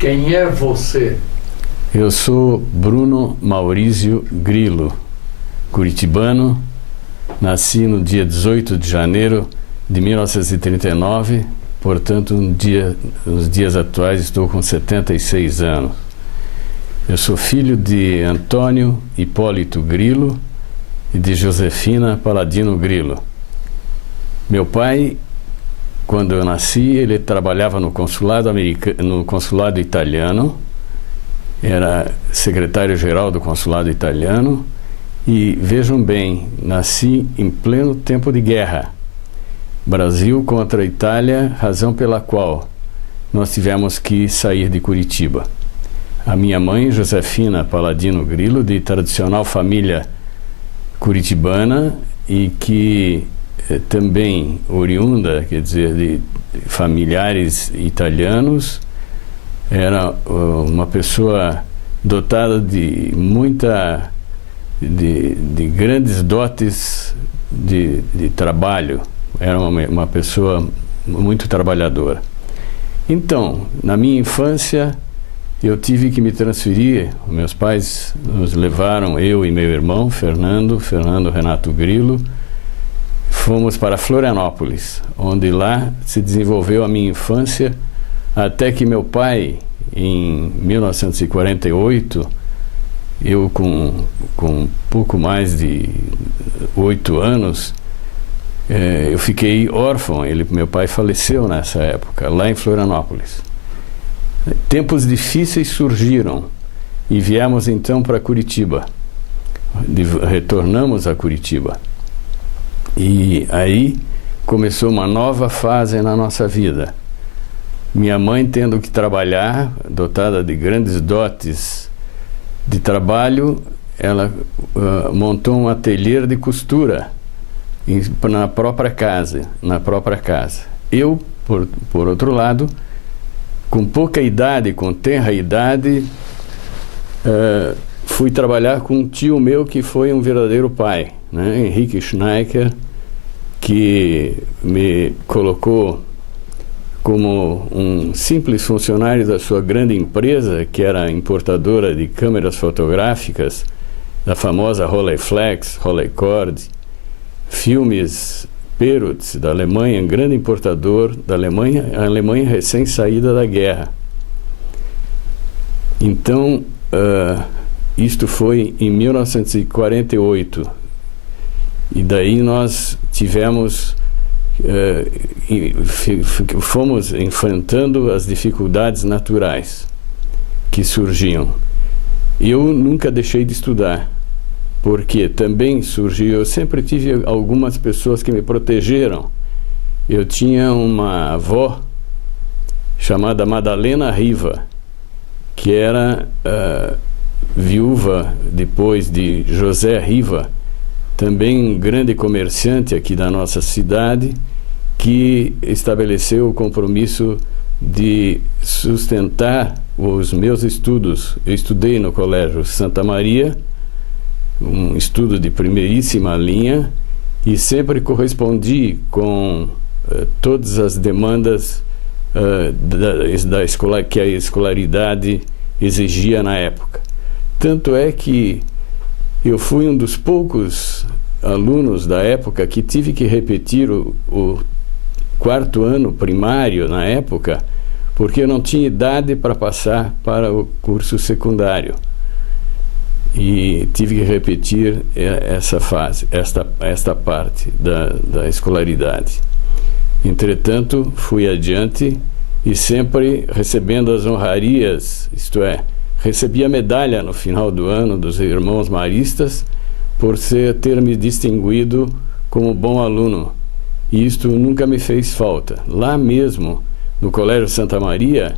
Quem é você? Eu sou Bruno Maurício Grilo, curitibano, nasci no dia 18 de janeiro de 1939, portanto, nos dias atuais estou com 76 anos. Eu sou filho de Antônio Hipólito Grilo e de Josefina Paladino Grilo. Meu pai, quando eu nasci, ele trabalhava no consulado italiano, era secretário-geral do consulado italiano, e vejam bem, nasci em pleno tempo de guerra. Brasil contra a Itália, razão pela qual nós tivemos que sair de Curitiba. A minha mãe, Josefina Paladino Grilo, de tradicional família curitibana e que também oriunda, quer dizer, de familiares italianos, era uma pessoa dotada de de grandes dotes de trabalho. Era uma pessoa muito trabalhadora. Então, na minha infância, eu tive que me transferir. Meus pais nos levaram, eu e meu irmão, Fernando Renato Grilo, fomos para Florianópolis, onde lá se desenvolveu a minha infância, até que meu pai, em 1948, eu com pouco mais de 8 anos, eu fiquei órfão. Meu pai faleceu nessa época, lá em Florianópolis. Tempos difíceis surgiram e viemos então para Curitiba. Retornamos a Curitiba. E aí começou uma nova fase na nossa vida. Minha mãe, tendo que trabalhar, dotada de grandes dotes de trabalho, ela montou um ateliê de costura na própria casa. Eu, por outro lado, com pouca idade, com tenra idade, fui trabalhar com um tio meu que foi um verdadeiro pai, né? Henrique Schneiker, que me colocou como um simples funcionário da sua grande empresa, que era importadora de câmeras fotográficas, da famosa Rolleiflex, Rolleicord, filmes Perutz, da Alemanha, um grande importador da Alemanha, a Alemanha recém-saída da guerra. Então, isto foi em 1948, e daí nós tivemos... fomos enfrentando as dificuldades naturais que surgiam. Eu nunca deixei de estudar, porque também surgiu, eu sempre tive algumas pessoas que me protegeram. Eu tinha uma avó chamada Madalena Riva, que era viúva depois de José Riva, também um grande comerciante aqui da nossa cidade, que estabeleceu o compromisso de sustentar os meus estudos. Eu estudei no Colégio Santa Maria, um estudo de primeiríssima linha, e sempre correspondi com todas as demandas da escola, que a escolaridade exigia na época. Tanto é que eu fui um dos poucos alunos da época que tive que repetir o quarto ano primário na época, porque eu não tinha idade para passar para o curso secundário. E tive que repetir essa fase, esta parte da escolaridade. Entretanto, fui adiante e sempre recebendo as honrarias, isto é, recebi a medalha no final do ano dos irmãos maristas por ter me distinguido como bom aluno. E isto nunca me fez falta. Lá mesmo, no Colégio Santa Maria,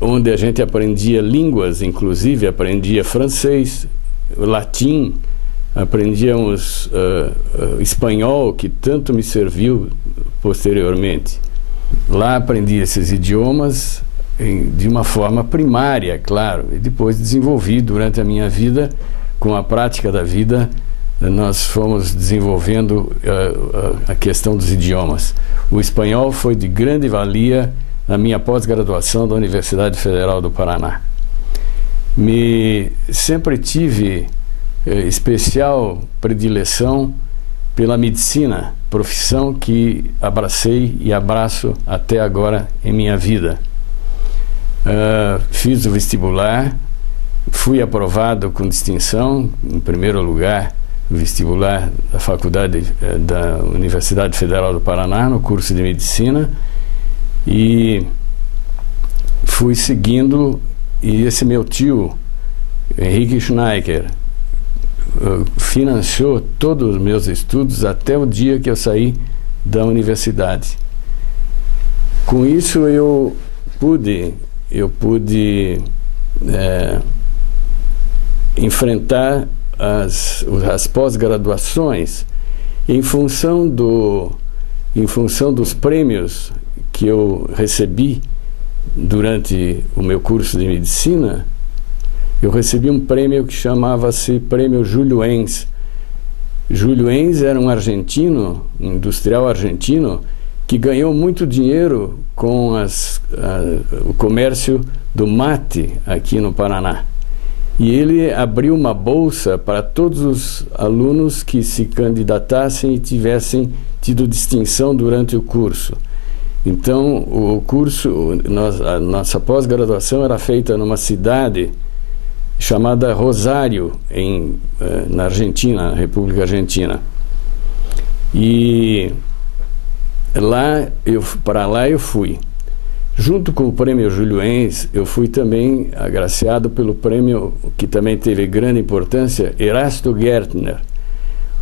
onde a gente aprendia línguas, inclusive aprendia francês, latim, aprendíamos espanhol, que tanto me serviu posteriormente. Lá aprendi esses idiomas de uma forma primária, claro, e depois desenvolvi durante a minha vida, com a prática da vida, nós fomos desenvolvendo a questão dos idiomas. O espanhol foi de grande valia na minha pós-graduação da Universidade Federal do Paraná. Sempre tive especial predileção pela medicina, profissão que abracei e abraço até agora em minha vida. Fiz o vestibular, fui aprovado com distinção, em primeiro lugar, no vestibular da Faculdade da Universidade Federal do Paraná, no curso de Medicina, e fui seguindo, e esse meu tio, Henrique Schneiker, financiou todos os meus estudos até o dia que eu saí da universidade. Com isso eu pude enfrentar as pós-graduações em função dos prêmios que eu recebi durante o meu curso de medicina. Eu recebi um prêmio que chamava-se Prêmio Júlio Enz. Júlio Enz era um argentino, um industrial argentino, que ganhou muito dinheiro com o comércio do mate aqui no Paraná. E ele abriu uma bolsa para todos os alunos que se candidatassem e tivessem tido distinção durante o curso. Então, o curso, a nossa pós-graduação era feita numa cidade chamada Rosário, na Argentina, na República Argentina. E para lá eu fui. Junto com o prêmio Júlio Enz, eu fui também agraciado pelo prêmio, que também teve grande importância, Erasto Gärtner.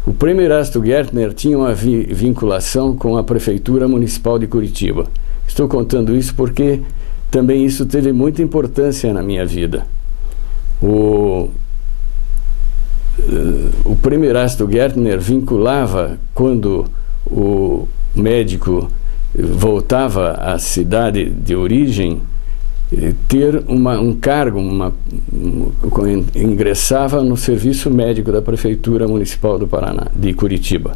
O prêmio Erasto Gärtner tinha uma vinculação com a Prefeitura Municipal de Curitiba. Estou contando isso porque também isso teve muita importância na minha vida. O prêmio Erasto Gärtner vinculava, quando o médico voltava à cidade de origem, ter um cargo, ingressava no serviço médico da Prefeitura Municipal do Paraná, de Curitiba.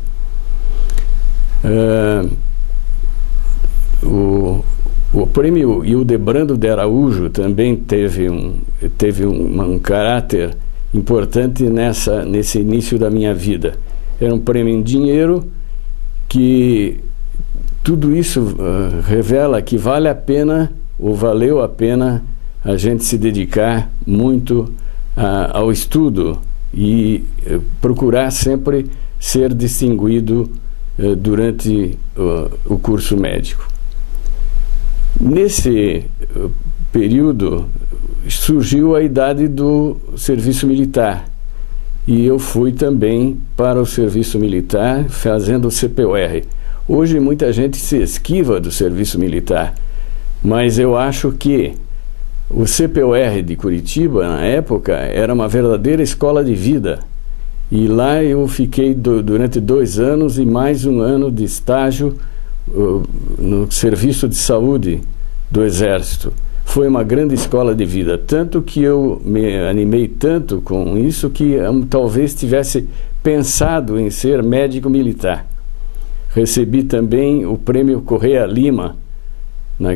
O prêmio Hildebrando de Araújo também teve um caráter importante nesse início da minha vida. Era um prêmio em dinheiro que tudo isso revela que vale a pena, ou valeu a pena, a gente se dedicar muito ao estudo e procurar sempre ser distinguido durante o curso médico. Nesse período surgiu a idade do serviço militar e eu fui também para o serviço militar fazendo o CPUR. Hoje muita gente se esquiva do serviço militar, mas eu acho que o CPUR de Curitiba, na época, era uma verdadeira escola de vida. E lá eu fiquei durante 2 anos e mais 1 ano de estágio no Serviço de Saúde do Exército. Foi uma grande escola de vida, tanto que eu me animei tanto com isso que talvez tivesse pensado em ser médico militar. Recebi também o prêmio Correia Lima na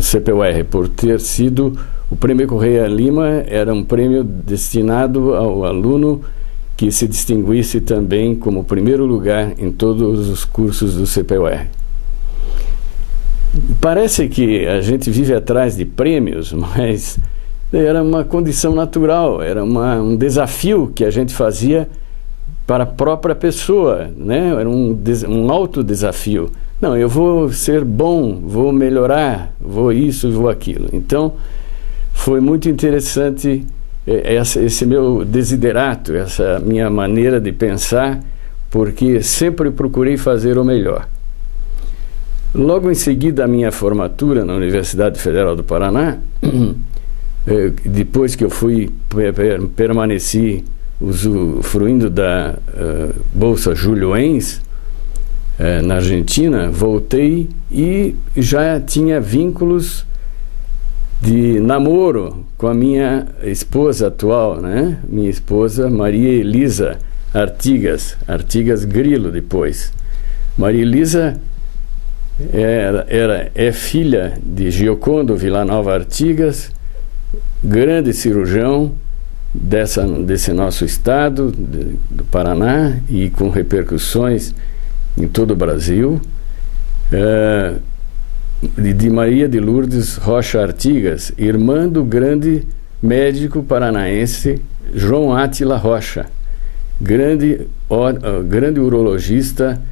CPUR, por ter sido o prêmio Correia Lima, era um prêmio destinado ao aluno que se distinguisse também como primeiro lugar em todos os cursos do CPUR. Parece que a gente vive atrás de prêmios, mas era uma condição natural, era um desafio que a gente fazia para a própria pessoa, né? Era um autodesafio. Não, eu vou ser bom, vou melhorar, vou isso, vou aquilo. Então, foi muito interessante esse meu desiderato, essa minha maneira de pensar, porque sempre procurei fazer o melhor. Logo em seguida, a minha formatura na Universidade Federal do Paraná, depois que eu permaneci usufruindo da Bolsa Júlio Enz, na Argentina, voltei e já tinha vínculos de namoro com a minha esposa atual, né? Minha esposa Maria Elisa Artigas Grilo depois. Maria Elisa é filha de Giocondo Villanova Artigas, grande cirurgião desse nosso estado, do Paraná, e com repercussões em todo o Brasil, de Maria de Lourdes Rocha Artigas, irmã do grande médico paranaense João Átila Rocha, grande urologista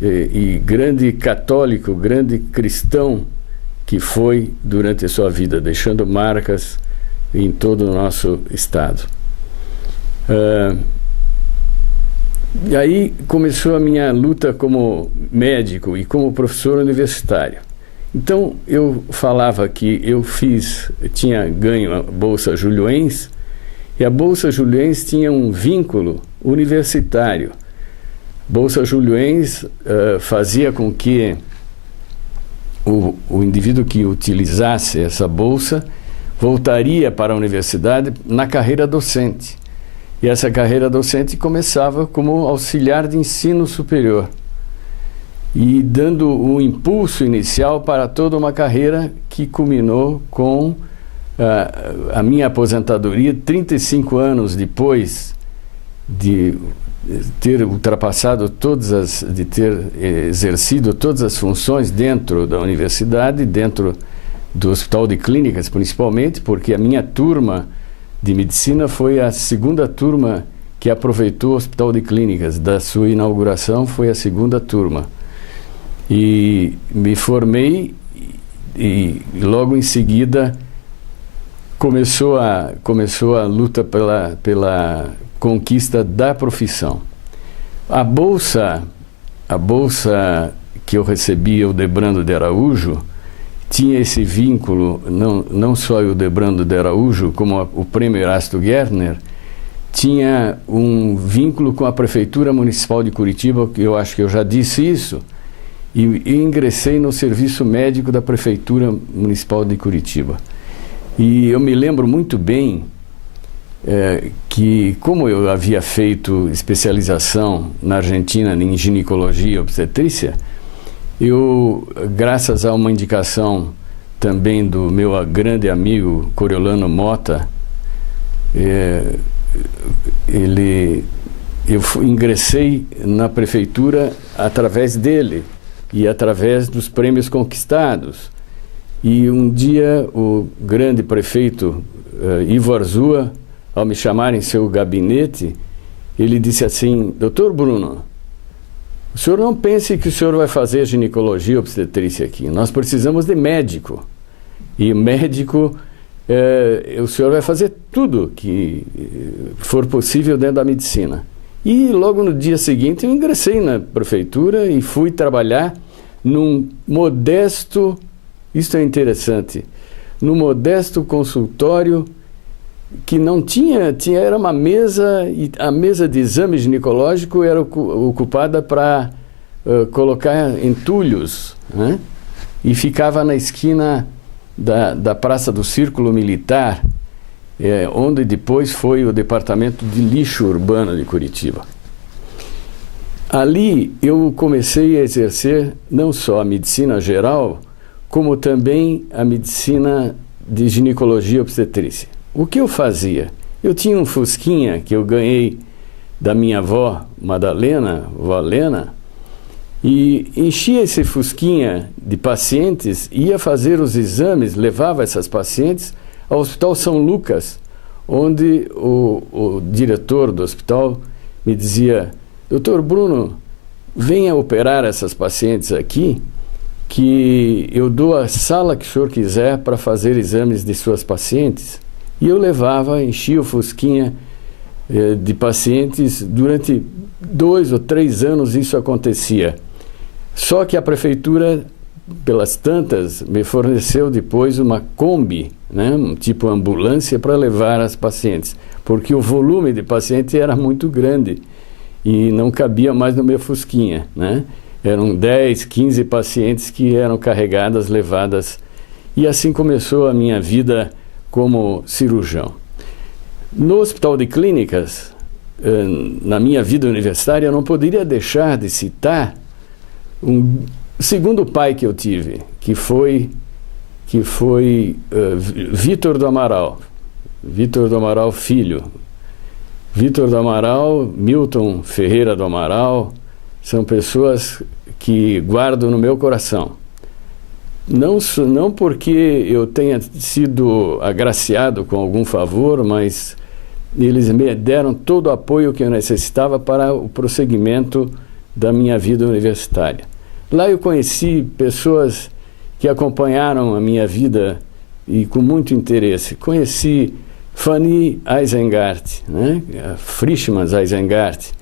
e grande católico, grande cristão que foi durante a sua vida, deixando marcas em todo o nosso estado. E aí começou a minha luta como médico e como professor universitário. Então eu falava que tinha ganho a Bolsa Juliense, e a Bolsa Juliense tinha um vínculo universitário. Bolsa Juliense fazia com que o indivíduo que utilizasse essa bolsa voltaria para a universidade na carreira docente. E essa carreira docente começava como auxiliar de ensino superior, e dando um impulso inicial para toda uma carreira que culminou com a minha aposentadoria 35 anos depois de ter ultrapassado de ter exercido todas as funções dentro da universidade, dentro do Hospital de Clínicas principalmente, porque a minha turma de medicina foi a segunda turma que aproveitou o Hospital de Clínicas. Da sua inauguração foi a segunda turma. E me formei e logo em seguida começou a luta pela conquista da profissão. A bolsa que eu recebi, o Hildebrando de Araújo, tinha esse vínculo, não só o Hildebrando de Araújo, como o Prêmio Erasto Gertner, tinha um vínculo com a Prefeitura Municipal de Curitiba, que eu acho que eu já disse isso, e ingressei no serviço médico da Prefeitura Municipal de Curitiba. E eu me lembro muito bem que, como eu havia feito especialização na Argentina em ginecologia e obstetrícia, eu, graças a uma indicação também do meu grande amigo Coriolano Mota, eu ingressei na prefeitura através dele e através dos prêmios conquistados. E um dia o grande prefeito Ivo Arzua, ao me chamar em seu gabinete, ele disse assim: Doutor Bruno, o senhor não pense que o senhor vai fazer ginecologia e obstetrícia aqui. Nós precisamos de médico. E médico, o senhor vai fazer tudo que for possível dentro da medicina. E logo no dia seguinte eu ingressei na prefeitura e fui trabalhar num modesto, isso é interessante, num modesto consultório que não era uma mesa, e a mesa de exame ginecológico era ocupada para colocar entulhos, né? E ficava na esquina da Praça do Círculo Militar, onde depois foi o Departamento de Lixo Urbano de Curitiba. Ali eu comecei a exercer não só a medicina geral, como também a medicina de ginecologia e obstetrícia. O que eu fazia? Eu tinha um fusquinha que eu ganhei da minha avó Madalena, vó Lena, e enchia esse fusquinha de pacientes, ia fazer os exames, levava essas pacientes ao Hospital São Lucas, onde o diretor do hospital me dizia: Doutor Bruno, venha operar essas pacientes aqui, que eu dou a sala que o senhor quiser para fazer exames de suas pacientes. E eu levava, enchia o fusquinha de pacientes. Durante 2 ou 3 anos isso acontecia. Só que a prefeitura, pelas tantas, me forneceu depois uma Kombi, né, um tipo ambulância, para levar as pacientes, porque o volume de pacientes era muito grande e não cabia mais no meu fusquinha, né? Eram 10, 15 pacientes que eram carregadas, levadas. E assim começou a minha vida como cirurgião. No Hospital de Clínicas, na minha vida universitária, eu não poderia deixar de citar segundo pai que eu tive, que foi Vitor do Amaral Filho. Vitor do Amaral, Milton Ferreira do Amaral, são pessoas que guardo no meu coração. Não porque eu tenha sido agraciado com algum favor, mas eles me deram todo o apoio que eu necessitava para o prosseguimento da minha vida universitária. Lá eu conheci pessoas que acompanharam a minha vida e com muito interesse. Conheci Fanny Isengart, né? Frischmann Isengart.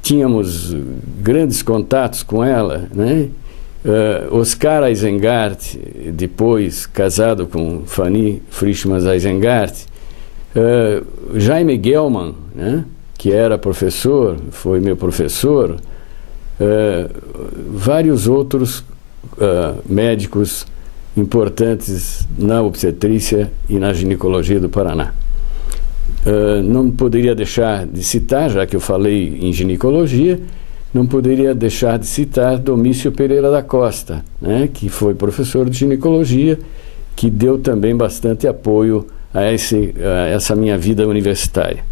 Tínhamos grandes contatos com ela, né? Oscar Isengart, depois casado com Fanny Frischmann Isengart. Jaime Gelman, né? Que era professor, foi meu professor. Vários outros médicos importantes na obstetrícia e na ginecologia do Paraná. Não poderia deixar de citar, já que eu falei em ginecologia, não poderia deixar de citar Domício Pereira da Costa, né, que foi professor de ginecologia, que deu também bastante apoio a essa minha vida universitária.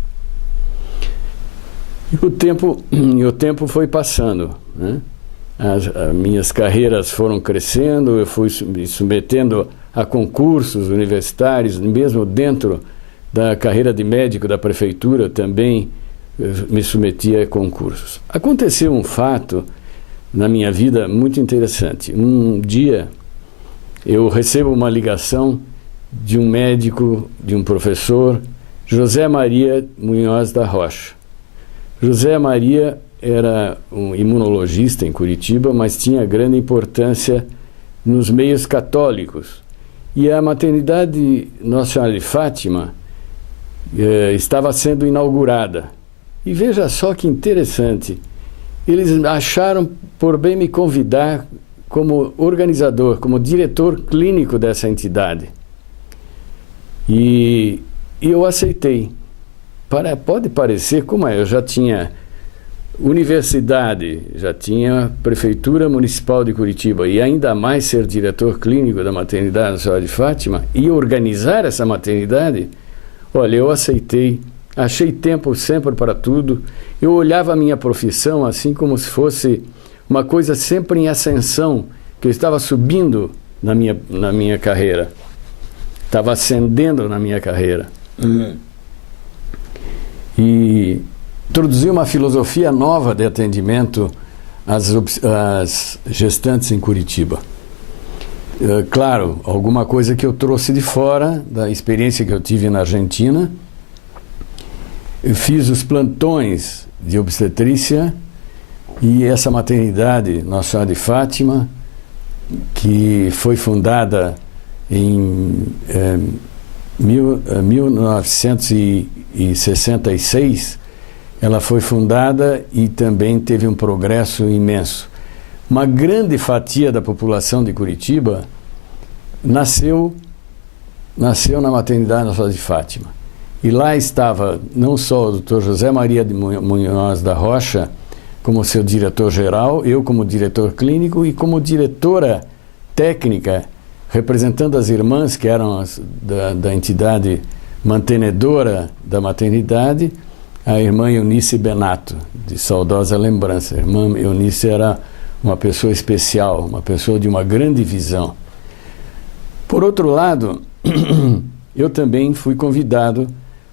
E o tempo foi passando, né? As minhas carreiras foram crescendo, eu fui me submetendo a concursos universitários, mesmo dentro da carreira de médico da prefeitura também me submetia a concursos. Aconteceu um fato na minha vida muito interessante. Um dia eu recebo uma ligação de um médico, de um professor, José Maria Munhoz da Rocha. José Maria era um imunologista em Curitiba, mas tinha grande importância nos meios católicos. E a maternidade Nossa Senhora de Fátima estava sendo inaugurada. E veja só que interessante, eles acharam por bem me convidar como organizador, como diretor clínico dessa entidade. E eu aceitei. Pode parecer, como eu já tinha universidade, já tinha Prefeitura Municipal de Curitiba e ainda mais ser diretor clínico da maternidade Nossa Senhora de Fátima e organizar essa maternidade, olha, eu aceitei, achei tempo sempre para tudo, eu olhava a minha profissão assim como se fosse uma coisa sempre em ascensão, que eu estava subindo na minha carreira, estava ascendendo na minha carreira. E introduzi uma filosofia nova de atendimento às gestantes em Curitiba. Claro, alguma coisa que eu trouxe de fora, da experiência que eu tive na Argentina. Eu fiz os plantões de obstetrícia e essa maternidade Nossa Senhora de Fátima, que foi fundada em 1966, ela foi fundada e também teve um progresso imenso. Uma grande fatia da população de Curitiba nasceu na maternidade Nossa Senhora de Fátima. E lá estava não só o Dr. José Maria de Munhoz da Rocha como seu diretor-geral, eu como diretor clínico e como diretora técnica, representando as irmãs que eram da entidade mantenedora da maternidade, a irmã Eunice Benato, de saudosa lembrança. A irmã Eunice era uma pessoa especial, uma pessoa de uma grande visão. Por outro lado, eu também fui convidado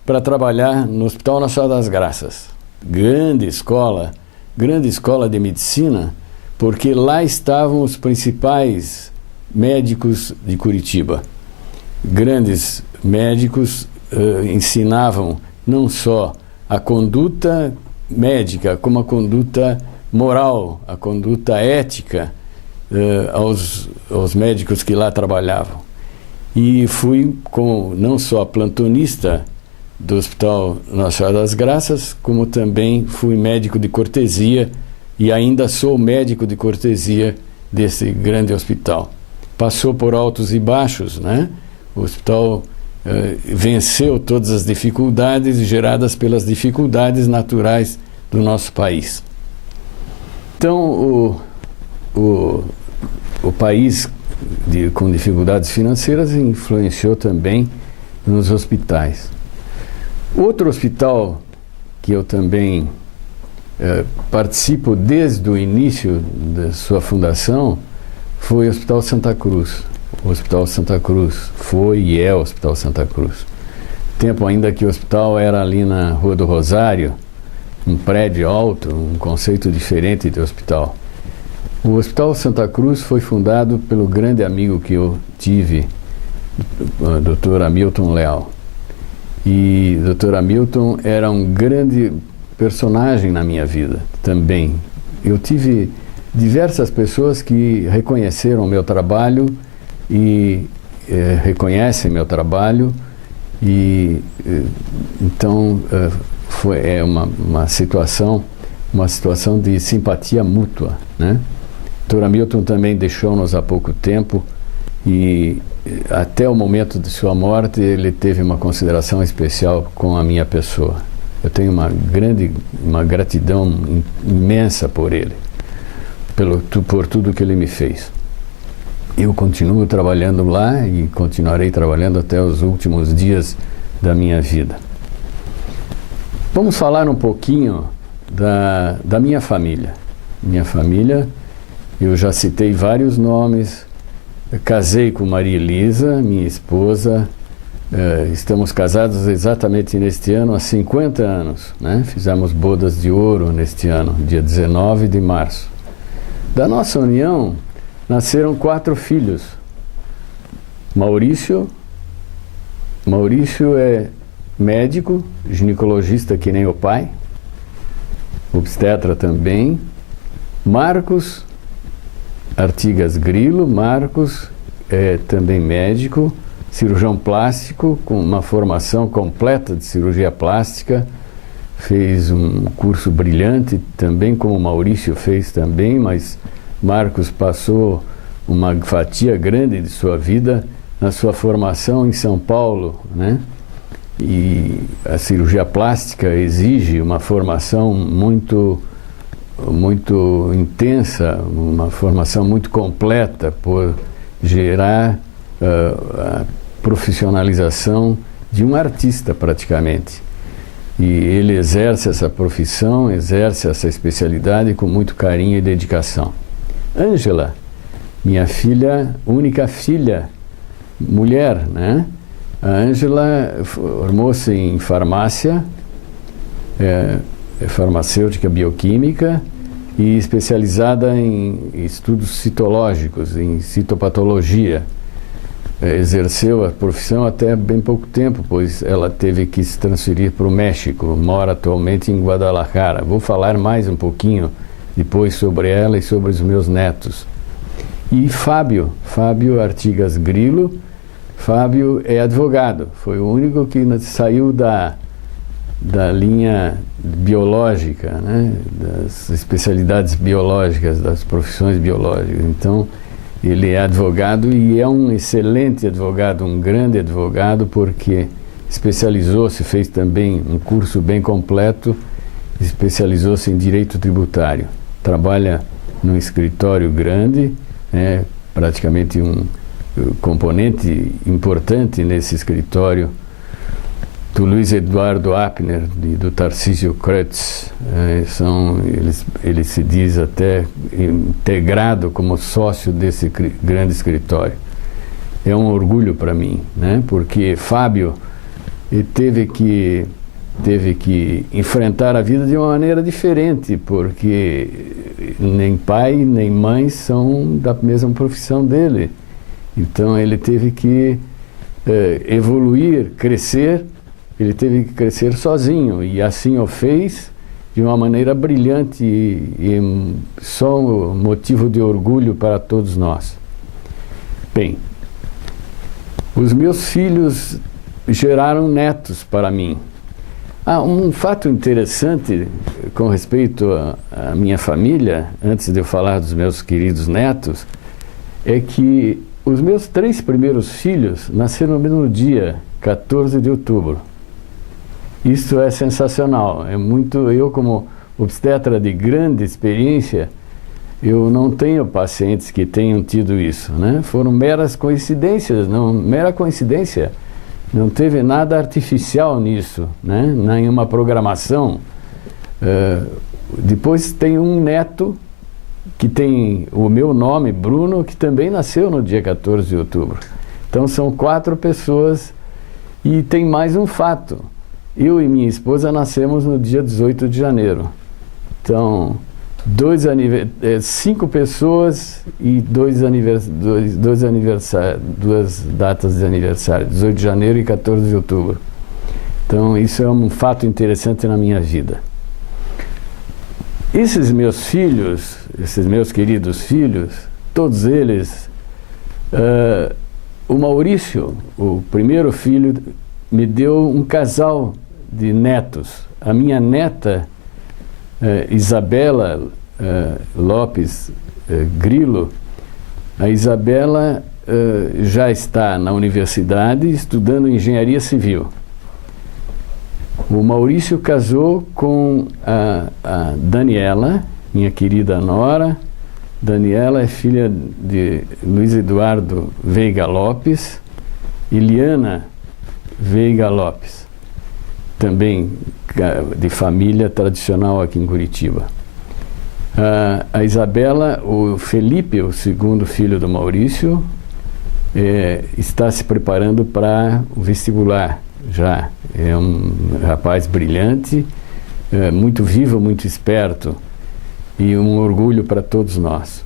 para trabalhar no Hospital Nossa Senhora das Graças. Grande escola de medicina, porque lá estavam os principais médicos de Curitiba. Grandes médicos ensinavam não só a conduta médica, como a conduta moral, a conduta ética aos médicos que lá trabalhavam. E fui não só plantonista do Hospital Nossa Senhora das Graças, como também fui médico de cortesia e ainda sou médico de cortesia desse grande hospital. Passou por altos e baixos, né? O hospital venceu todas as dificuldades geradas pelas dificuldades naturais do nosso país. Então, o país com dificuldades financeiras influenciou também nos hospitais. Outro hospital que eu também participo desde o início da sua fundação foi o Hospital Santa Cruz. O Hospital Santa Cruz foi e é o Hospital Santa Cruz. Tempo ainda que o hospital era ali na Rua do Rosário, um prédio alto, um conceito diferente de hospital. O Hospital Santa Cruz foi fundado pelo grande amigo que eu tive, o Dr. Hamilton Leal. E o Dr. Hamilton era um grande personagem na minha vida também. Eu tive diversas pessoas que reconheceram o meu trabalho e reconhecem meu trabalho e então é uma situação de simpatia mútua, né? Dr. Hamilton também deixou-nos há pouco tempo e até o momento de sua morte ele teve uma consideração especial com a minha pessoa. Eu tenho uma gratidão imensa por ele, por tudo que ele me fez. Eu continuo trabalhando lá e continuarei trabalhando até os últimos dias da minha vida. Vamos falar um pouquinho da minha família. Minha família, eu já citei vários nomes. Eu casei com Maria Elisa, minha esposa. Estamos casados exatamente neste ano há 50 anos, né? Fizemos bodas de ouro neste ano, dia 19 de março. Da nossa união nasceram 4 filhos. Maurício é médico, ginecologista que nem o pai, obstetra também. Marcos Artigas Grilo, Marcos é também médico, cirurgião plástico, com uma formação completa de cirurgia plástica, fez um curso brilhante, também como Maurício fez também, mas Marcos passou uma fatia grande de sua vida na sua formação em São Paulo, né? E a cirurgia plástica exige uma formação muito intensa, uma formação muito completa por gerar a profissionalização de um artista praticamente. E ele exerce essa profissão, exerce essa especialidade com muito carinho e dedicação. Ângela, minha filha, única filha, mulher, né? A Ângela formou-se em farmácia, é farmacêutica bioquímica e especializada em estudos citológicos, em citopatologia. Exerceu a profissão até bem pouco tempo, pois ela teve que se transferir para o México, mora atualmente em Guadalajara. Vou falar mais um pouquinho depois sobre ela e sobre os meus netos. E Fábio Artigas Grilo. Fábio é advogado, foi o único que saiu da linha biológica, né? Das especialidades biológicas, das profissões biológicas. Então, ele é advogado e é um excelente advogado, um grande advogado, porque especializou-se, fez também um curso bem completo, especializou-se em direito tributário. Trabalha num escritório grande, praticamente um componente importante nesse escritório do Luiz Eduardo Apner e do Tarcísio Kreutz. Ele se diz até integrado como sócio desse grande escritório. É um orgulho para mim, né? Porque Fábio teve que enfrentar a vida de uma maneira diferente, porque nem pai nem mãe são da mesma profissão dele. Então ele teve que evoluir, crescer. Ele teve que crescer sozinho e assim o fez de uma maneira brilhante e só um motivo de orgulho para todos nós. Bem, os meus filhos geraram netos para mim. Um fato interessante com respeito à minha família, antes de eu falar dos meus queridos netos, é que os meus 3 primeiros filhos nasceram no mesmo dia, 14 de outubro. Isso é sensacional. Eu, como obstetra de grande experiência, eu não tenho pacientes que tenham tido isso, né? Foram meras coincidências, mera coincidência. Não teve nada artificial nisso, né? Nenhuma programação. Depois tem um neto que tem o meu nome, Bruno, que também nasceu no dia 14 de outubro. Então são 4 pessoas e tem mais um fato. Eu e minha esposa nascemos no dia 18 de janeiro. Então, 5 pessoas e 2 datas de aniversário, 18 de janeiro e 14 de outubro. Então, isso é um fato interessante na minha vida. Esses meus filhos, esses meus queridos filhos, todos eles, o Maurício, o primeiro filho, me deu um casal de netos. A minha neta, Isabela Lopes Grilo, a Isabela já está na universidade estudando engenharia civil. O Maurício casou com a Daniela, minha querida nora. Daniela é filha de Luiz Eduardo Veiga Lopes e Liana Veiga Lopes, também de família tradicional aqui em Curitiba. A Isabela, o Felipe, o segundo filho do Maurício, está se preparando para o vestibular já. É um rapaz brilhante, muito vivo, muito esperto e um orgulho para todos nós.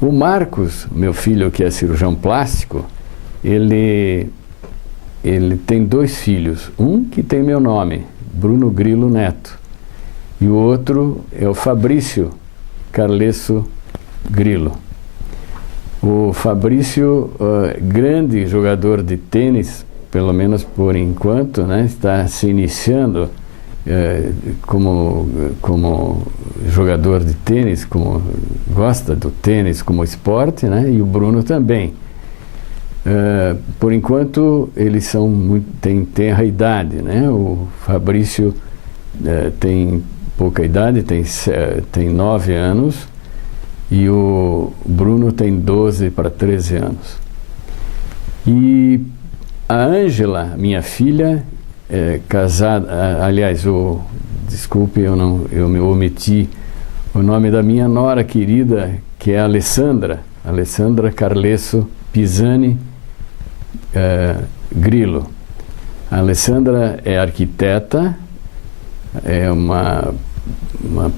O Marcos, meu filho que é cirurgião plástico, ele tem 2 filhos. Um que tem meu nome, Bruno Grilo Neto, e o outro é o Fabrício Carlesso Grilo. O Fabrício, grande jogador de tênis, pelo menos por enquanto, né, está se iniciando como jogador de tênis, como gosta do tênis como esporte, né, e o Bruno também. Por enquanto, eles têm a idade, né? O Fabrício tem pouca idade, tem 9 anos, e o Bruno tem 12 para 13 anos. E a Ângela, minha filha, casada, aliás, desculpe, eu me omiti o nome da minha nora querida, que é Alessandra Carlesso Pisani Grilo. A Alessandra é arquiteta, é uma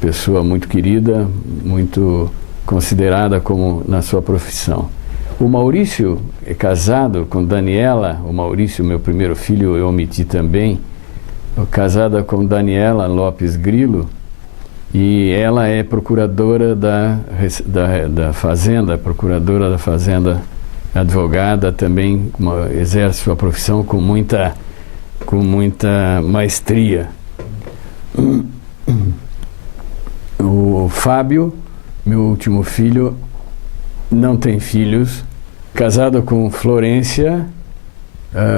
pessoa muito querida, muito considerada como na sua profissão. O Maurício é casado com Daniela, o Maurício, meu primeiro filho, eu omiti também, casada com Daniela Lopes Grilo, e ela é procuradora da Fazenda, procuradora da Fazenda, advogada também, exerce sua profissão com muita maestria. O Fábio, meu último filho, não tem filhos, casado com Florência,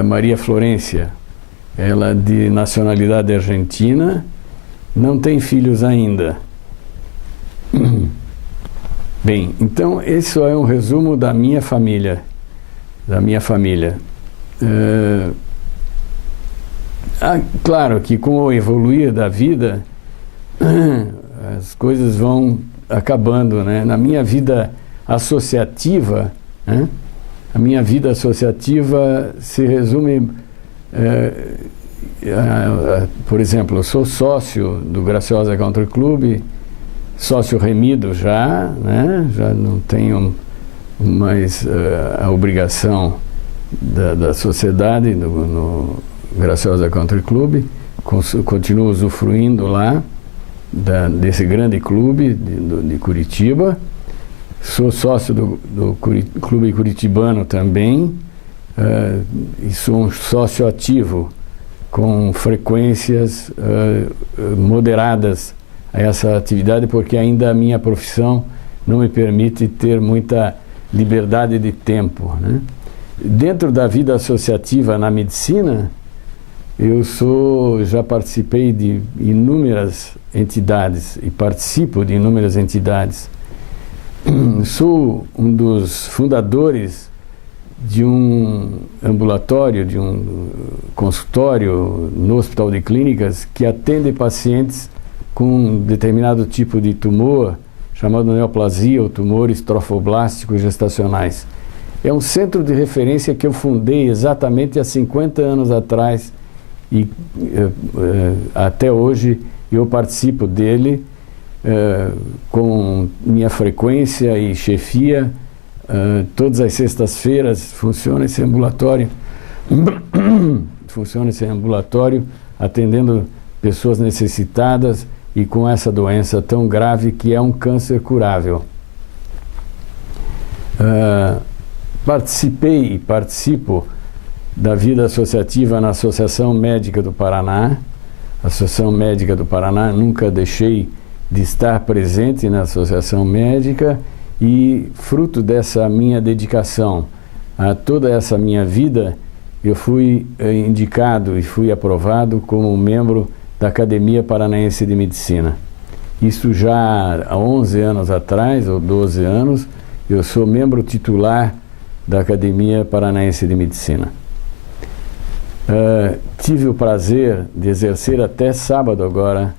Maria Florência, ela de nacionalidade argentina, não tem filhos ainda. Bem, então esse é um resumo da minha família. Claro que com o evoluir da vida, as coisas vão acabando, né? Na minha vida associativa, né? A minha vida associativa se resume, por exemplo, eu sou sócio do Graciosa Country Club, sócio remido já, né? Já não tenho mais a obrigação da sociedade no Graciosa Country Club, continuo usufruindo lá desse grande clube de Curitiba. Sou sócio do Clube Curitibano também, e sou um sócio ativo com frequências moderadas a essa atividade, porque ainda a minha profissão não me permite ter muita liberdade de tempo, né? Dentro da vida associativa na medicina, já participei de inúmeras entidades e participo de inúmeras entidades. Sou um dos fundadores de um ambulatório, de um consultório no Hospital de Clínicas que atende pacientes com um determinado tipo de tumor, chamado neoplasia ou tumores trofoblásticos gestacionais. É um centro de referência que eu fundei exatamente há 50 anos atrás e até hoje eu participo dele com minha frequência e chefia. Todas as sextas-feiras funciona esse ambulatório, atendendo pessoas necessitadas e com essa doença tão grave que é um câncer curável. Participei e participo da vida associativa na Associação Médica do Paraná. A Associação Médica do Paraná, nunca deixei de estar presente na Associação Médica e, fruto dessa minha dedicação a toda essa minha vida, eu fui indicado e fui aprovado como membro da Academia Paranaense de Medicina. Isso já há 11 anos atrás, ou 12 anos, eu sou membro titular da Academia Paranaense de Medicina. Tive o prazer de exercer até sábado agora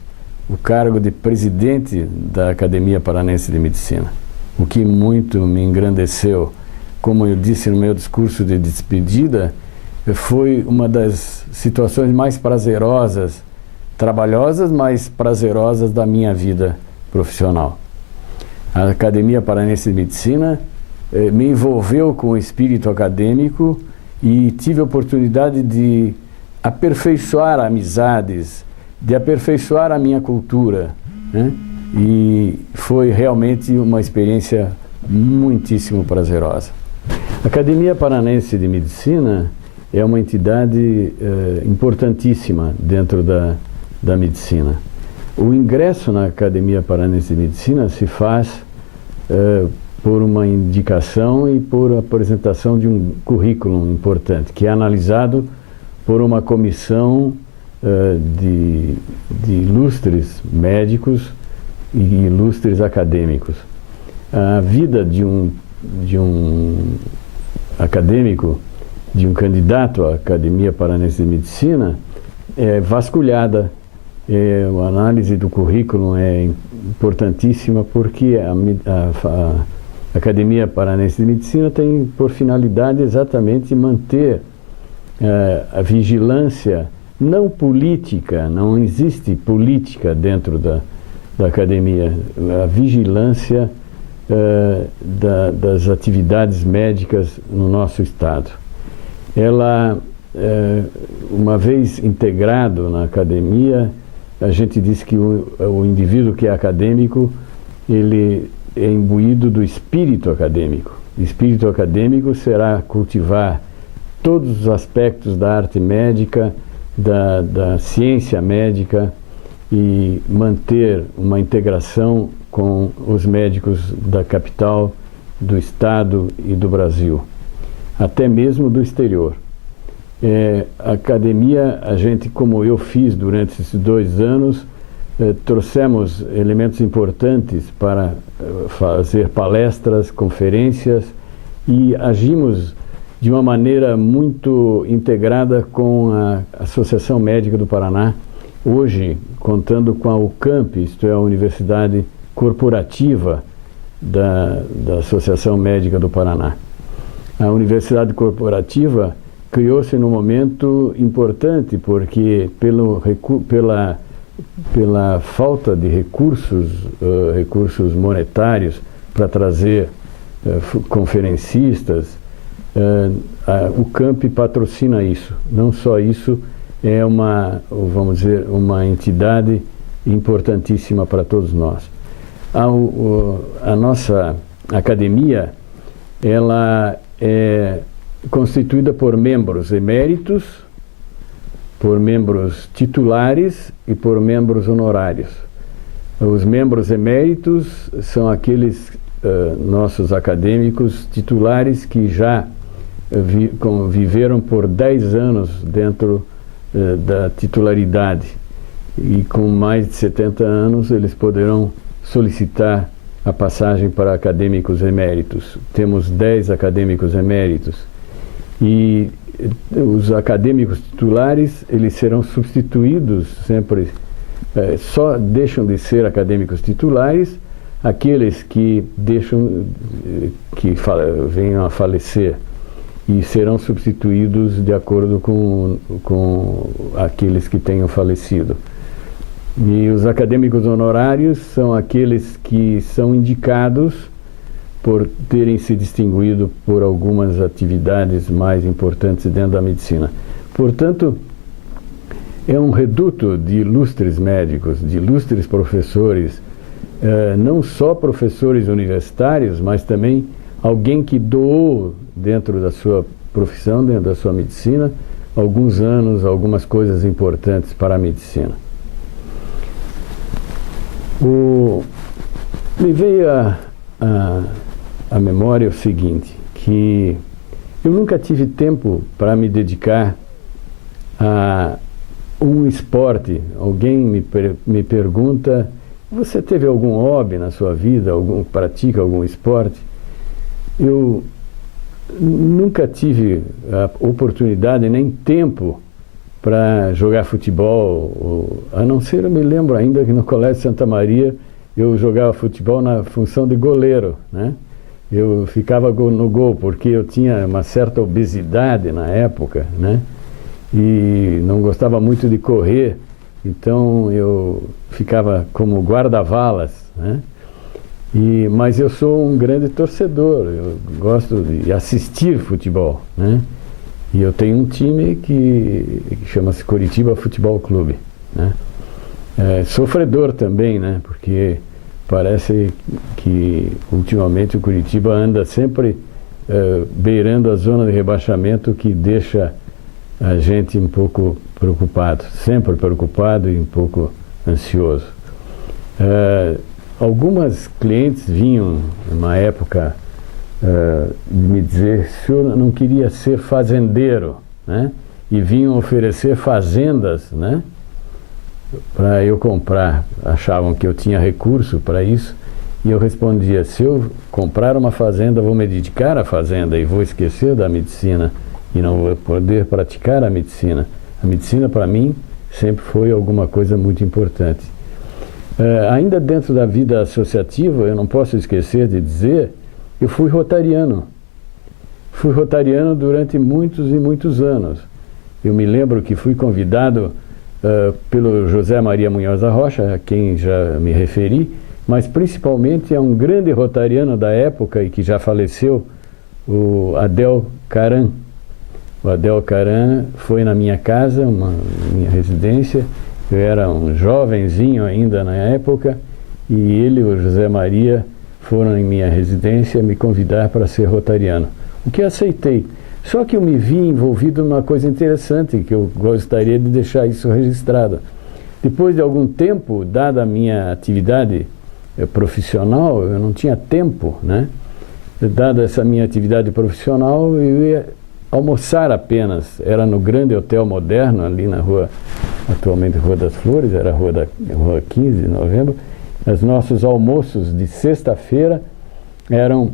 o cargo de presidente da Academia Paranaense de Medicina, o que muito me engrandeceu. Como eu disse no meu discurso de despedida, foi uma das situações mais prazerosas, trabalhosas, mas prazerosas da minha vida profissional. A Academia Paranaense de Medicina me envolveu com o espírito acadêmico e tive a oportunidade de aperfeiçoar amizades, de aperfeiçoar a minha cultura, né? E foi realmente uma experiência muitíssimo prazerosa. A Academia Paranaense de Medicina é uma entidade importantíssima dentro da medicina. O ingresso na Academia Paranaense de Medicina se faz por uma indicação e por apresentação de um currículo importante, que é analisado por uma comissão de ilustres médicos e ilustres acadêmicos. A vida de um acadêmico, de um candidato à Academia Paranaense de Medicina, é vasculhada. A análise do currículo é importantíssima porque a Academia Paranaense de Medicina tem por finalidade exatamente manter a vigilância não política, não existe política dentro da academia, a vigilância das atividades médicas no nosso estado. Ela, uma vez integrado na academia, a gente diz que o indivíduo que é acadêmico, ele é imbuído do espírito acadêmico. O espírito acadêmico será cultivar todos os aspectos da arte médica, da ciência médica e manter uma integração com os médicos da capital, do estado e do Brasil, até mesmo do exterior. A academia, a gente, como eu fiz durante esses 2 anos, trouxemos elementos importantes para fazer palestras, conferências e agimos de uma maneira muito integrada com a Associação Médica do Paraná, hoje contando com a UCAMP, isto é, a Universidade Corporativa da Associação Médica do Paraná. A Universidade Corporativa criou-se num momento importante, porque pela falta de recursos monetários para trazer conferencistas, o CAMP patrocina isso. Não só isso, é vamos dizer, uma entidade importantíssima para todos nós. A nossa academia, ela é constituída por membros eméritos, por membros titulares e por membros honorários. Os membros eméritos são aqueles nossos acadêmicos titulares que já viveram por 10 anos dentro da titularidade e com mais de 70 anos eles poderão solicitar a passagem para acadêmicos eméritos. Temos 10 acadêmicos eméritos. E os acadêmicos titulares, eles serão substituídos sempre, só deixam de ser acadêmicos titulares aqueles que venham a falecer, e serão substituídos de acordo com aqueles que tenham falecido. E os acadêmicos honorários são aqueles que são indicados por terem se distinguido por algumas atividades mais importantes dentro da medicina. Portanto, é um reduto de ilustres médicos, de ilustres professores, não só professores universitários, mas também alguém que doou dentro da sua profissão, dentro da sua medicina, alguns anos, algumas coisas importantes para a medicina. Me veio à memória o seguinte, que eu nunca tive tempo para me dedicar a um esporte. Alguém me pergunta: você teve algum hobby na sua vida? Pratica algum esporte? Eu nunca tive a oportunidade nem tempo para jogar futebol, a não ser, eu me lembro ainda que no Colégio Santa Maria eu jogava futebol na função de goleiro, né? Eu ficava no gol porque eu tinha uma certa obesidade na época, né? E não gostava muito de correr, então eu ficava como guarda-valas, né? Mas eu sou um grande torcedor, eu gosto de assistir futebol, né? E eu tenho um time que chama-se Curitiba Futebol Clube, né? Sofredor também, né? Porque parece que ultimamente o Curitiba anda sempre beirando a zona de rebaixamento, que deixa a gente um pouco preocupado, sempre preocupado e um pouco ansioso. Algumas clientes vinham, numa época, me dizer se eu não queria ser fazendeiro, né? E vinham oferecer fazendas, né? Para eu comprar. Achavam que eu tinha recurso para isso, e eu respondia: se eu comprar uma fazenda, vou me dedicar à fazenda e vou esquecer da medicina e não vou poder praticar a medicina. A medicina, para mim, sempre foi alguma coisa muito importante. Ainda dentro da vida associativa, eu não posso esquecer de dizer, eu fui rotariano. Fui rotariano durante muitos e muitos anos. Eu me lembro que fui convidado pelo José Maria Munhoz da Rocha, a quem já me referi, mas principalmente a um grande rotariano da época e que já faleceu, o Adel Caran. O Adel Caran foi na minha casa, minha residência. Eu era um jovenzinho ainda na época, e ele e o José Maria foram em minha residência me convidar para ser rotariano, o que eu aceitei. Só que eu me vi envolvido numa coisa interessante, que eu gostaria de deixar isso registrado. Depois de algum tempo, dada a minha atividade profissional, eu não tinha tempo, né? Dada essa minha atividade profissional, eu ia almoçar apenas. Era no Grande Hotel Moderno, ali na rua, atualmente Rua das Flores, era a rua 15 de novembro. Os nossos almoços de sexta-feira eram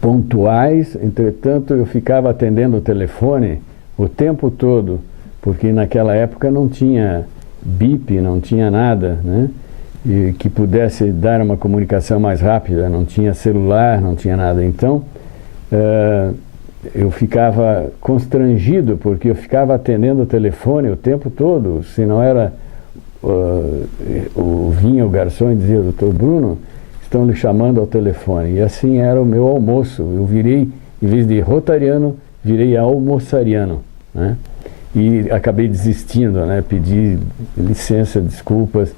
pontuais, entretanto eu ficava atendendo o telefone o tempo todo, porque naquela época não tinha bip, não tinha nada, né? E que pudesse dar uma comunicação mais rápida, não tinha celular, não tinha nada. Então, eu ficava constrangido, porque eu ficava atendendo o telefone o tempo todo. Se não era vinha o garçom e dizia: doutor Bruno, estão lhe chamando ao telefone. E assim era o meu almoço. Eu virei, em vez de rotariano, virei almoçariano, né? E acabei desistindo, né? Pedi licença, desculpas,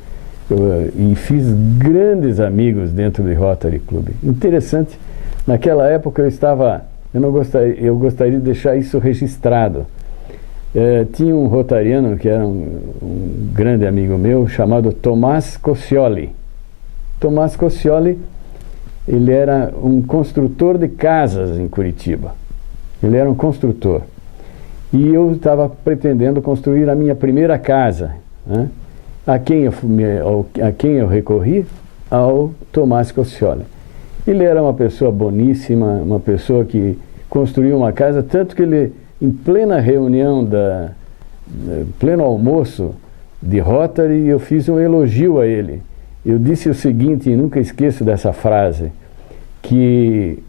e fiz grandes amigos dentro do Rotary Club. Interessante, naquela época eu gostaria de deixar isso registrado. Tinha um rotariano que era um grande amigo meu, chamado Tomás Coscioli. Tomás Coscioli, ele era um construtor de casas em Curitiba. Ele era um construtor. E eu estava pretendendo construir a minha primeira casa, né? A quem eu recorri? ao Tomás Cocioli. Ele era uma pessoa boníssima, uma pessoa que construiu uma casa, tanto que ele, em plena reunião, pleno almoço de Rotary, eu fiz um elogio a ele. Eu disse o seguinte, e nunca esqueço dessa frase, que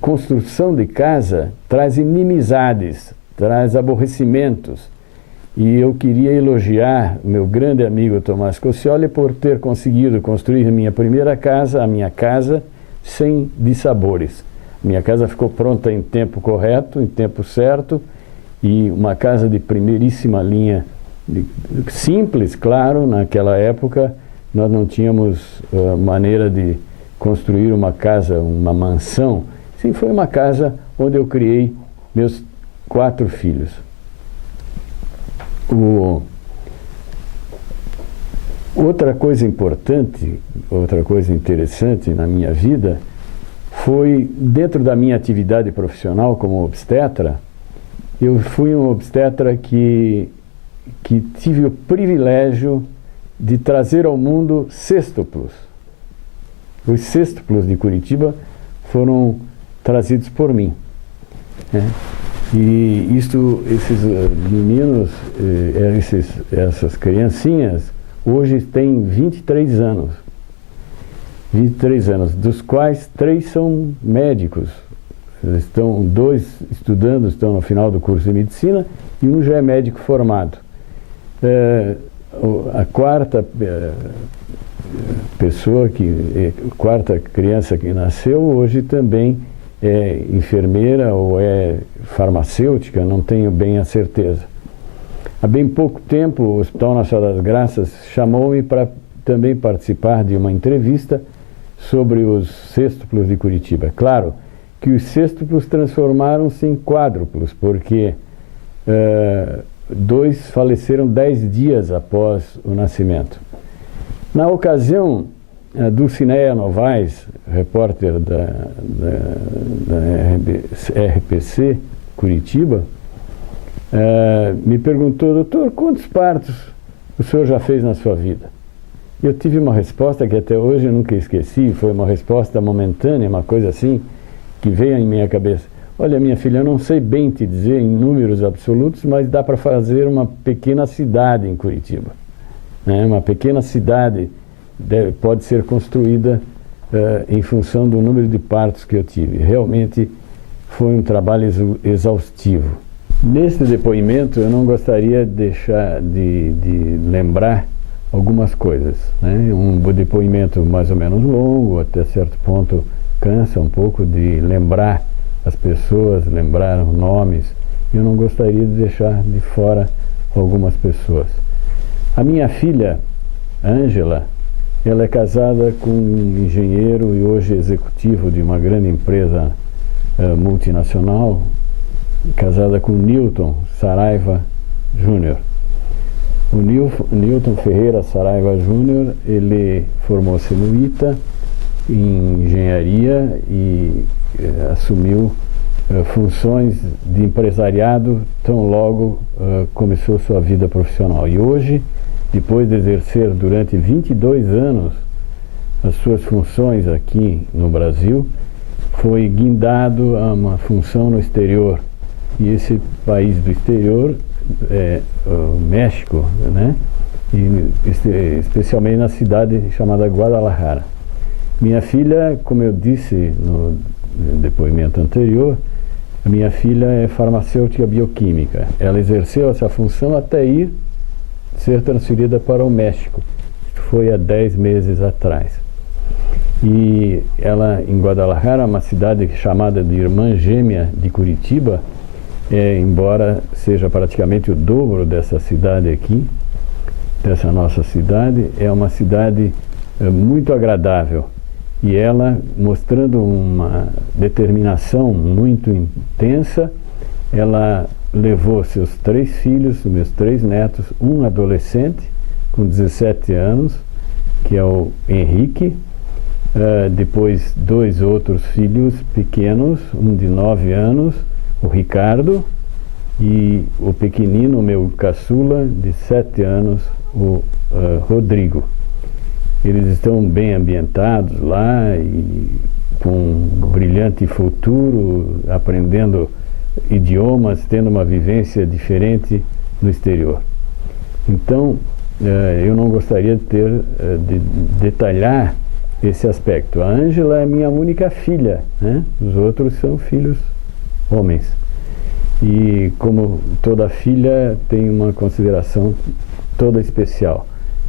construção de casa traz inimizades, traz aborrecimentos. E eu queria elogiar o meu grande amigo Tomás Cocioli por ter conseguido construir a minha casa, sem dissabores. Minha casa ficou pronta em tempo correto, em tempo certo, e uma casa de primeiríssima linha, simples, claro, naquela época nós não tínhamos maneira de construir uma casa, uma mansão. Sim, foi uma casa onde eu criei meus 4 filhos. Outra coisa importante, outra coisa interessante na minha vida foi, dentro da minha atividade profissional como obstetra, eu fui um obstetra que tive o privilégio de trazer ao mundo sextuplos. Os sextuplos de Curitiba foram trazidos por mim, né? E esses meninos, essas criancinhas, hoje têm 23 anos. 23 anos, dos quais 3 são médicos. Estão 2 estudando, estão no final do curso de medicina, e um já é médico formado. A quarta quarta criança que nasceu hoje também é enfermeira ou é farmacêutica, não tenho bem a certeza. Há bem pouco tempo, o Hospital Nacional das Graças chamou-me para também participar de uma entrevista sobre os sextuplos de Curitiba. Claro que os sextuplos transformaram-se em quádruplos, porque 2 faleceram 10 dias após o nascimento. Na ocasião, a Dulcineia Novaes, repórter da RPC Curitiba, me perguntou: doutor, quantos partos o senhor já fez na sua vida? Eu tive uma resposta que até hoje eu nunca esqueci, foi uma resposta momentânea, uma coisa assim, que veio em minha cabeça. Olha, minha filha, eu não sei bem te dizer em números absolutos, mas dá para fazer uma pequena cidade em Curitiba, né? Uma pequena cidade pode ser construída em função do número de partos que eu tive. Realmente foi um trabalho exaustivo. Neste depoimento eu não gostaria de deixar de lembrar algumas coisas, né? Um depoimento mais ou menos longo, até certo ponto cansa um pouco de lembrar as pessoas, lembrar os nomes. Eu não gostaria de deixar de fora algumas pessoas. A minha filha, Ângela, ela é casada com um engenheiro e hoje executivo de uma grande empresa multinacional, casada com Newton Saraiva Júnior. O Newton Ferreira Saraiva Júnior, ele formou-se no ITA em engenharia e assumiu funções de empresariado tão logo começou sua vida profissional. E hoje, depois de exercer durante 22 anos as suas funções aqui no Brasil, foi guindado a uma função no exterior. E esse país do exterior é o México, né? E especialmente na cidade chamada Guadalajara. Minha filha, como eu disse no depoimento anterior, a minha filha é farmacêutica bioquímica. Ela exerceu essa função até ser transferida para o México. Isso foi há 10 meses atrás. E ela, em Guadalajara, uma cidade chamada de Irmã Gêmea de Curitiba, embora seja praticamente o dobro dessa cidade aqui, dessa nossa cidade, é uma cidade muito agradável. E ela, mostrando uma determinação muito intensa, ela levou seus 3 filhos, meus 3 netos, um adolescente com 17 anos, que é o Henrique, depois 2 outros filhos pequenos, um de 9 anos, o Ricardo, e o pequenino, meu caçula, de 7 anos, o Rodrigo. Eles estão bem ambientados lá e com um brilhante futuro, aprendendo idiomas, tendo uma vivência diferente no exterior. Então, eu não gostaria de detalhar esse aspecto. A Ângela é minha única filha, né? Os outros são filhos homens. E como toda filha tem uma consideração toda especial,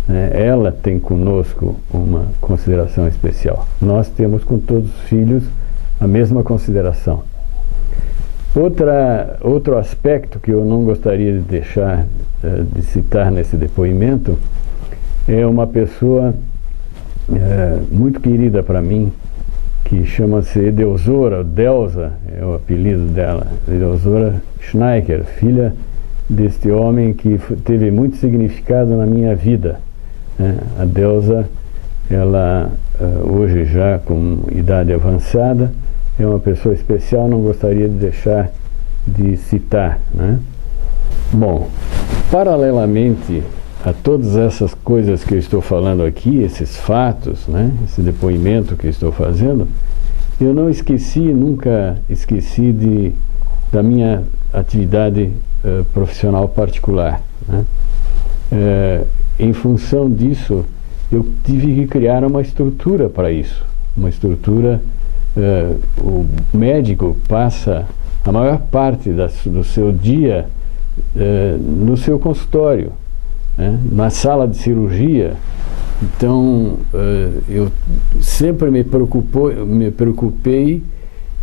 né? Ela tem conosco uma consideração especial. Nós temos com todos os filhos a mesma consideração. Outro aspecto que eu não gostaria de deixar de citar nesse depoimento é uma pessoa muito querida para mim, que chama-se Edeusora, Delza é o apelido dela, Edeusora Schneiker, filha deste homem que teve muito significado na minha vida, né? A Delza, ela hoje já com idade avançada, é uma pessoa especial, não gostaria de deixar de citar, né? Bom, paralelamente a todas essas coisas que eu estou falando aqui, esses fatos, né, esse depoimento que eu estou fazendo, eu não esqueci, nunca esqueci da minha atividade profissional particular, né? Em função disso, eu tive que criar uma estrutura para isso, uma estrutura. O médico passa a maior parte do seu dia no seu consultório, né, na sala de cirurgia. Então, eu sempre me preocupei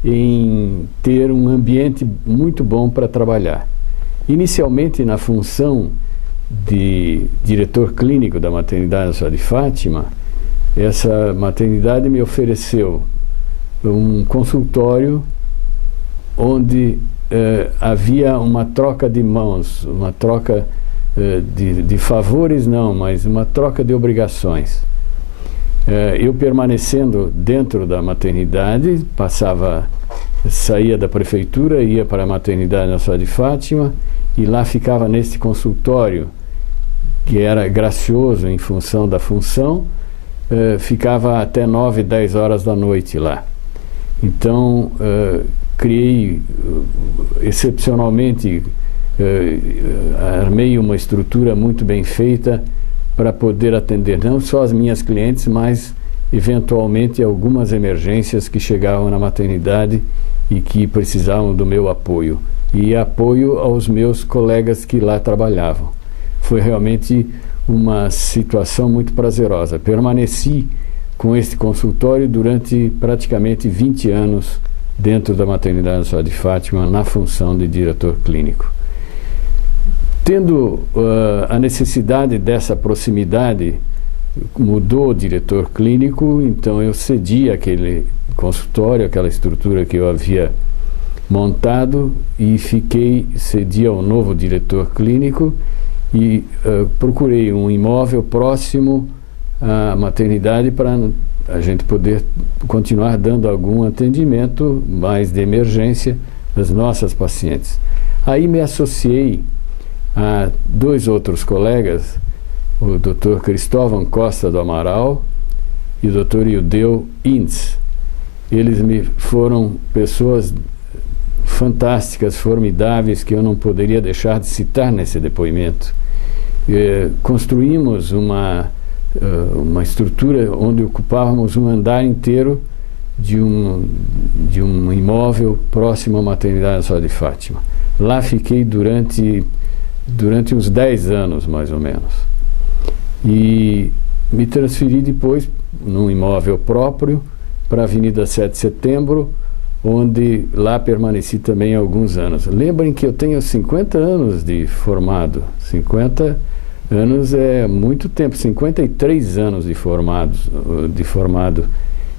em ter um ambiente muito bom para trabalhar. Inicialmente, na função de diretor clínico da maternidade Nossa Senhora de Fátima, essa maternidade me ofereceu um consultório onde havia uma troca de mãos, uma troca de favores não, mas uma troca de obrigações. Eu permanecendo dentro da maternidade, saía da prefeitura, ia para a maternidade Nossa Senhora de Fátima e lá ficava nesse consultório, que era gracioso em função da função, ficava até 9, 10 horas da noite lá. Então, criei excepcionalmente, armei uma estrutura muito bem feita para poder atender não só as minhas clientes, mas eventualmente algumas emergências que chegavam na maternidade e que precisavam do meu apoio. E apoio aos meus colegas que lá trabalhavam. Foi realmente uma situação muito prazerosa. Permaneci com este consultório durante praticamente 20 anos dentro da maternidade Nossa Senhora de Fátima, na função de diretor clínico. Tendo a necessidade dessa proximidade, mudou o diretor clínico, então eu cedi aquele consultório, aquela estrutura que eu havia montado e cedi ao novo diretor clínico e procurei um imóvel próximo à maternidade para a gente poder continuar dando algum atendimento mais de emergência às nossas pacientes. Aí me associei a 2 outros colegas, o Dr. Cristóvão Costa do Amaral e o Dr. Ildeu Intz. Eles foram pessoas fantásticas, formidáveis, que eu não poderia deixar de citar nesse depoimento. Construímos uma estrutura onde ocupávamos um andar inteiro de um imóvel próximo à maternidade Nossa Senhora de Fátima. Lá fiquei durante uns 10 anos, mais ou menos. E me transferi depois num imóvel próprio para a Avenida 7 de Setembro, onde lá permaneci também há alguns anos. Lembrem que eu tenho 50 anos de formado. 50 anos é muito tempo, 53 anos de formado.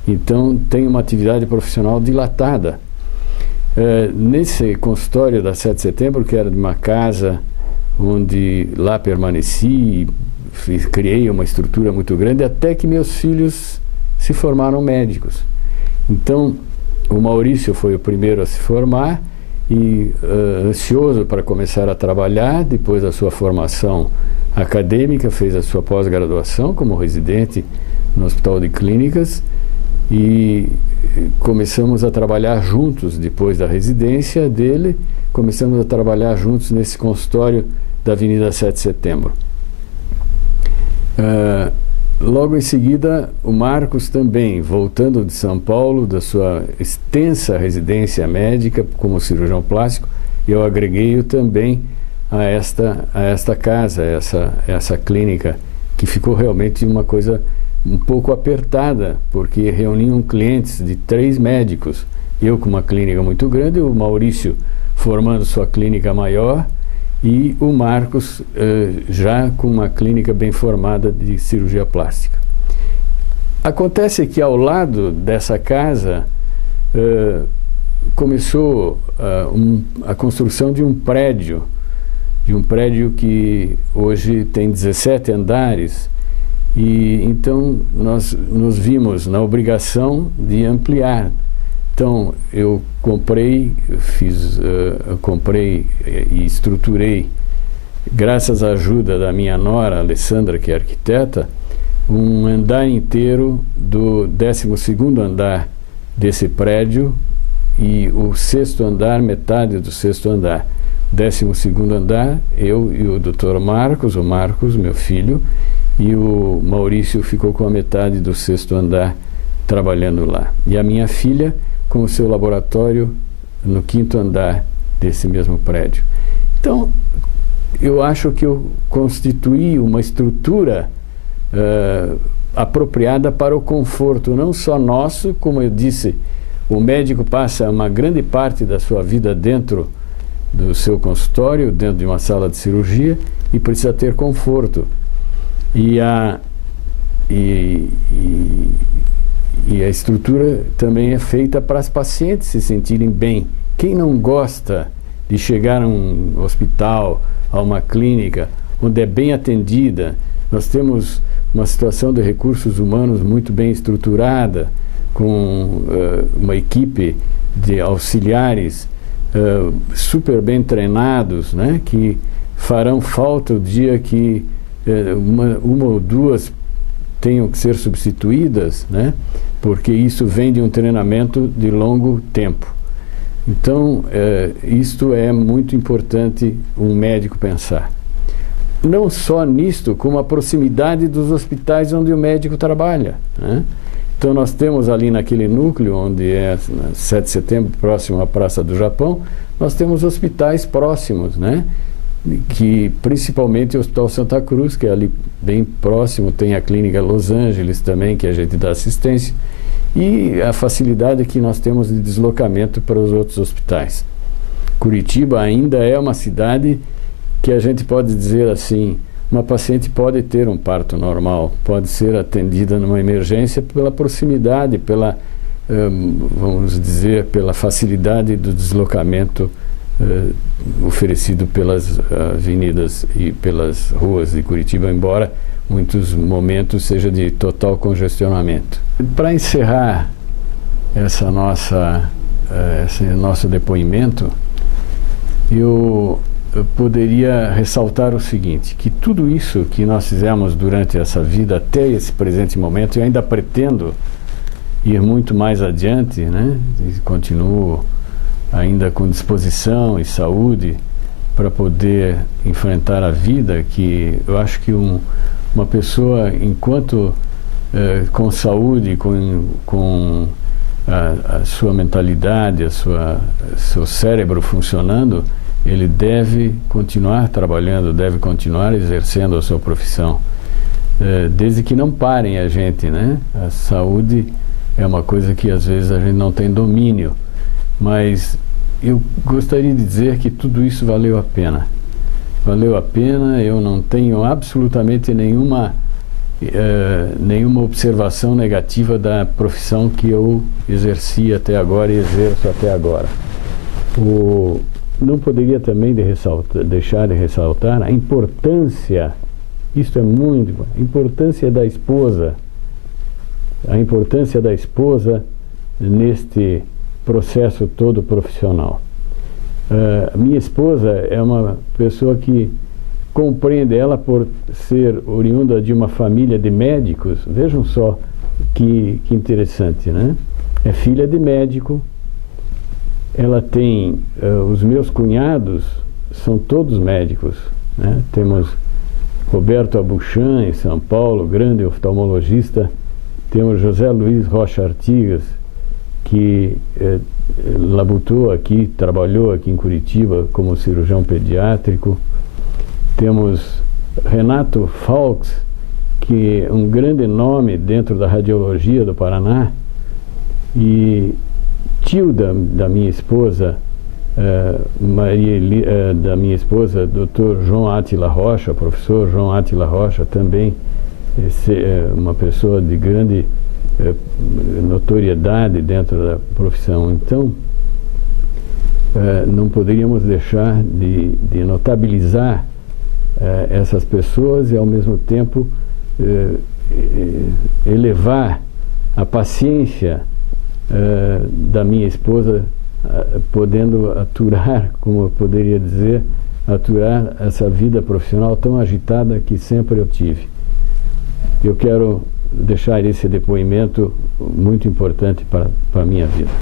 Então, tenho uma atividade profissional dilatada. Nesse consultório da 7 de Setembro, que era de uma casa onde lá permaneci, criei uma estrutura muito grande, até que meus filhos se formaram médicos. Então, o Maurício foi o primeiro a se formar e ansioso para começar a trabalhar, depois da sua formação acadêmica, fez a sua pós-graduação como residente no Hospital de Clínicas, e começamos a trabalhar juntos depois da residência dele, começamos a trabalhar juntos nesse consultório da Avenida 7 de Setembro. Logo em seguida, o Marcos também, voltando de São Paulo, da sua extensa residência médica como cirurgião plástico, eu agreguei-o também a esta casa, essa clínica, que ficou realmente uma coisa um pouco apertada, porque reuniam clientes de 3 médicos, eu com uma clínica muito grande, o Maurício formando sua clínica maior, e o Marcos já com uma clínica bem formada de cirurgia plástica. Acontece que ao lado dessa casa começou a construção de um prédio que hoje tem 17 andares, e então nós nos vimos na obrigação de ampliar. Então eu comprei e estruturei, graças à ajuda da minha nora Alessandra, que é arquiteta, um andar inteiro do 12º andar desse prédio, e o 6º andar, metade do 6º andar. 12º andar, eu e o Dr. Marcos, o Marcos, meu filho, e o Maurício ficou com a metade do 6º andar trabalhando lá. E a minha filha com o seu laboratório no 5º andar desse mesmo prédio. Então, eu acho que eu constituí uma estrutura apropriada para o conforto, não só nosso, como eu disse, o médico passa uma grande parte da sua vida dentro do seu consultório, dentro de uma sala de cirurgia, e precisa ter conforto. E a estrutura também é feita para as pacientes se sentirem bem. Quem não gosta de chegar a um hospital, a uma clínica, onde é bem atendida? Nós temos uma situação de recursos humanos muito bem estruturada, com uma equipe de auxiliares super bem treinados, né, que farão falta o dia que uma ou duas tenham que ser substituídas, né, porque isso vem de um treinamento de longo tempo. Então, isto é muito importante um médico pensar. Não só nisto, como a proximidade dos hospitais onde o médico trabalha, né? Então, nós temos ali naquele núcleo, onde é 7 de setembro, próximo à Praça do Japão, nós temos hospitais próximos, né? Que principalmente o Hospital Santa Cruz, que é ali bem próximo, tem a Clínica Los Angeles também, que a gente dá assistência, e a facilidade que nós temos de deslocamento para os outros hospitais. Curitiba ainda é uma cidade que a gente pode dizer assim, uma paciente pode ter um parto normal, pode ser atendida numa emergência pela proximidade, pela, vamos dizer, pela facilidade do deslocamento oferecido pelas avenidas e pelas ruas de Curitiba, embora muitos momentos seja de total congestionamento. Para encerrar esse nosso depoimento, eu poderia ressaltar o seguinte, que tudo isso que nós fizemos durante essa vida até esse presente momento, e ainda pretendo ir muito mais adiante, né? E continuo ainda com disposição e saúde para poder enfrentar a vida, que eu acho que uma pessoa, enquanto com saúde, com a sua mentalidade, seu cérebro funcionando, ele deve continuar trabalhando, deve continuar exercendo a sua profissão, desde que não parem a gente, né? A saúde é uma coisa que às vezes a gente não tem domínio, mas eu gostaria de dizer que tudo isso valeu a pena. Valeu a pena, eu não tenho absolutamente nenhuma observação negativa da profissão que eu exerci até agora e exerço até agora. Não poderia também deixar de ressaltar a importância, isto é muito, a importância da esposa neste processo todo profissional. Minha esposa é uma pessoa que compreende ela por ser oriunda de uma família de médicos. Vejam só que interessante, né? É filha de médico. Ela tem, os meus cunhados são todos médicos, né? Temos Roberto Abuchan, em São Paulo, grande oftalmologista. Temos José Luiz Rocha Artigas, que labutou aqui, trabalhou aqui em Curitiba como cirurgião pediátrico. Temos Renato Faux, que é um grande nome dentro da radiologia do Paraná, e tio da minha esposa, da minha esposa, Dr. João Átila Rocha, professor João Átila Rocha, também uma pessoa de grande notoriedade dentro da profissão. Então, não poderíamos deixar de notabilizar essas pessoas e, ao mesmo tempo, elevar a paciência da minha esposa, podendo aturar, como eu poderia dizer, aturar essa vida profissional tão agitada que sempre eu tive. Eu quero deixar esse depoimento muito importante para a minha vida.